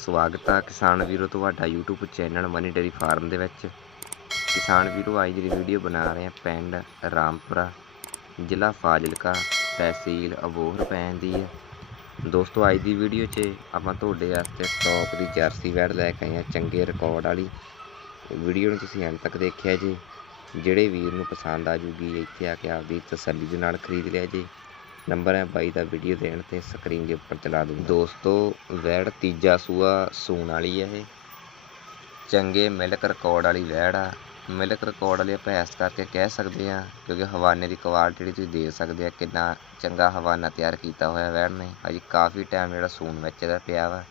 ਸਵਾਗਤ ਆ ਕਿਸਾਨ ਵੀਰੋ ਤੁਹਾਡਾ YouTube channel money dairy farm ਦੇ ਵਿੱਚ। ਕਿਸਾਨ ਵੀਰੋ, ਅੱਜ ਦੀ ਵੀਡੀਓ ਬਣਾ ਰਹੇ ਆ ਪਿੰਡ ਰਾਮਪੁਰਾ, ਜ਼ਿਲ੍ਹਾ ਫਾਜ਼ਿਲਕਾ, ਤਹਿਸੀਲ ਅਬੋਹਰ ਪੈਂਦੀ ਹੈ। ਦੋਸਤੋ, ਅੱਜ ਦੀ ਵੀਡੀਓ 'ਚ ਆਪਾਂ ਤੁਹਾਡੇ ਵਾਸਤੇ ਟੌਪ ਦੀ ਜਰਸੀ ਵੈੜ ਲੈ ਕੇ ਆਏ ਆ ਚੰਗੇ ਰਿਕਾਰਡ ਵਾਲੀ। ਵੀਡੀਓ ਨੂੰ ਤੁਸੀਂ ਅੰਤ ਤੱਕ ਦੇਖਿਆ ਜੀ। ਜਿਹੜੇ ਵੀਰ ਨੂੰ ਪਸੰਦ ਆ ਜੂਗੀ, ਇੱਥੇ ਆ ਕੇ ਆਪਦੀ ਤਸੱਲੀ ਦੇ ਨਾਲ ਖਰੀਦ ਲਿਆ ਜੀ। ਨੰਬਰ ਹੈ ਬਾਈ ਦਾ ਵੀਡੀਓ ਦੇਣ ਤੇ ਸਕਰੀਨ ਦੇ ਉੱਪਰ ਚਲਾ ਦੂੰ ਦੋਸਤੋ, ਵੈੜ ਤੀਜਾ ਸੂਆ ਸੂਣ ਵਾਲੀ ਹੈ ਇਹ। ਚੰਗੇ ਮਿਲਕ ਰਿਕਾਰਡ ਵਾਲੀ ਵੈੜ ਆ। ਮਿਲਕ ਰਿਕਾਰਡ ਵਾਲੀ ਆਪਾਂ ਇਸ ਕਰਕੇ ਕਹਿ ਸਕਦੇ ਆ ਕਿਉਂਕਿ ਹਵਾਨੇ ਦੀ ਕੁਆਲਿਟੀ ਜਿਹੜੀ ਤੁਸੀਂ ਦੇਖ ਸਕਦੇ ਆ, ਕਿੰਨਾ ਚੰਗਾ ਹਵਾਨਾ ਤਿਆਰ ਕੀਤਾ ਹੋਇਆ ਵੈੜ ਨੇ। ਅਜੇ ਕਾਫੀ ਟਾਈਮ ਜਿਹੜਾ ਸੂਣ ਵਿੱਚ ਇਹਦਾ ਪਿਆ ਵਾ।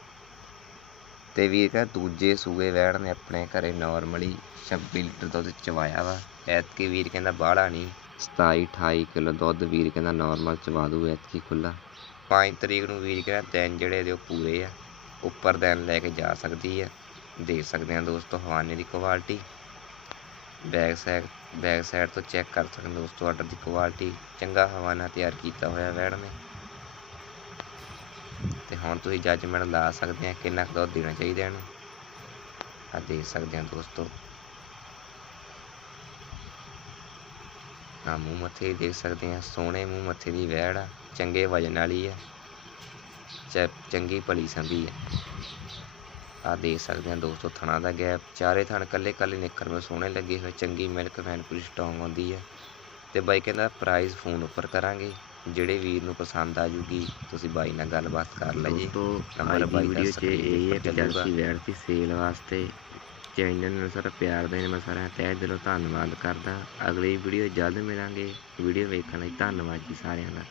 ਤੇ ਵੀਰ ਕਹਿੰਦਾ ਦੂਜੇ ਸੂਏ ਵੈੜ ਨੇ ਆਪਣੇ ਘਰੇ ਨਾਰਮਲੀ 26 ਲੀਟਰ ਦੁੱਧ ਚਵਾਇਆ ਵਾ। ਐਤਕੀ ਵੀਰ ਕਹਿੰਦਾ ਬਾਹਲਾ ਨਹੀਂ। 27 28 ਕਿਲੋ ਦੁੱਧ ਵੀਰ ਕਹਿੰਦਾ ਨਾਰਮਲ ਚਵਾ ਦੂ, ਐਤਕੀ ਖੁੱਲਾ 5 ਤਰੀਕ ਨੂੰ ਵੀਰ ਕਹਿੰਦਾ ਦਿਨ ਜਿਹੜੇ ਇਹਦੇ ਉਹ ਪੂਰੇ ਆ, ਉੱਪਰ ਦਿਨ ਲੈ ਕੇ ਜਾ ਸਕਦੀ ਆ ਦੇਖ ਸਕਦੇ ਆ ਦੋਸਤੋ, ਹਵਾਨੇ ਦੀ quality back side back side ਤੋਂ ਚੈੱਕ ਕਰ ਸਕਦੇ ਦੋਸਤੋ ਆਰਡਰ ਦੀ ਕੁਆਲਿਟੀ ਚੰਗਾ ਹਵਾਨਾ ਤਿਆਰ ਕੀਤਾ ਹੋਇਆ ਵੈੜ ਨੇ। ਤੇ ਹੁਣ ਤੁਸੀਂ ਜੱਜਮੈਂਟ ਲਾ ਸਕਦੇ ਆ ਕਿੰਨਾ ਕੁ ਦੁੱਧ ਦੇਣਾ ਚਾਹੀਦਾ ਇਹਨੂੰ। ਆ ਦੇਖ ਸਕਦੇ ਆ ਦੋਸਤੋ। ਆ ਮੂੰਹ ਮੱਥੇ ਦੇਖ ਸਕਦੇ ਆ ਸੋਹਣੇ ਮੂੰਹ ਮੱਥੇ ਦੀ ਵੈੜ ਆ ਚੰਗੇ ਵਜਨ ਵਾਲੀ ਆ ਚੰਗੀ ਭਲੀ ਸੰਭੀ ਆ। ਆ ਦੇਖ ਸਕਦੇ ਆ ਦੋਸਤੋ ਥਣਾ ਦਾ ਗੈਪ ਚਾਰੇ ਥਣ ਕੱਲੇ ਕੱਲੇ ਨਿੱਕਰ ਵਿੱਚ ਸੋਹਣੇ ਲੱਗੇ ਹੋਏ ਚੰਗੀ ਮਿਲਕ ਵੈਨ ਪੂਰੀ ਸਟਰੋਂਗ ਹੁੰਦੀ ਆ। ਤੇ ਬਾਈ ਕਹਿੰਦਾ ਪ੍ਰਾਈਸ ਫੋਨ ਉੱਪਰ ਕਰਾਂਗੇ ਜਿਹੜੇ ਵੀਰ ਨੂੰ ਪਸੰਦ ਆ ਜੂਗੀ ਤੁਸੀਂ ਬਾਈ ਨਾਲ ਗੱਲਬਾਤ ਕਰ ਲਿਓ ਜੀ ਨੰਬਰ ਬਾਈ ਦਾ ਹੈ ਚੱਲੂਗਾ। ਦੀ ਸੇਲ ਵਾਸਤੇ। ਚੈਨਲ ਨੂੰ ਸਾਰਾ ਪਿਆਰ ਦੇਣ ਮੈਂ ਸਾਰਿਆਂ ਤਹਿ ਦਿਲੋਂ ਧੰਨਵਾਦ ਕਰਦਾ। ਅਗਲੀ ਵੀਡੀਓ ਜਲਦ ਮਿਲਾਂਗੇ। ਵੀਡੀਓ ਵੇਖਣ ਲਈ ਧੰਨਵਾਦ ਜੀ ਸਾਰਿਆਂ ਦਾ।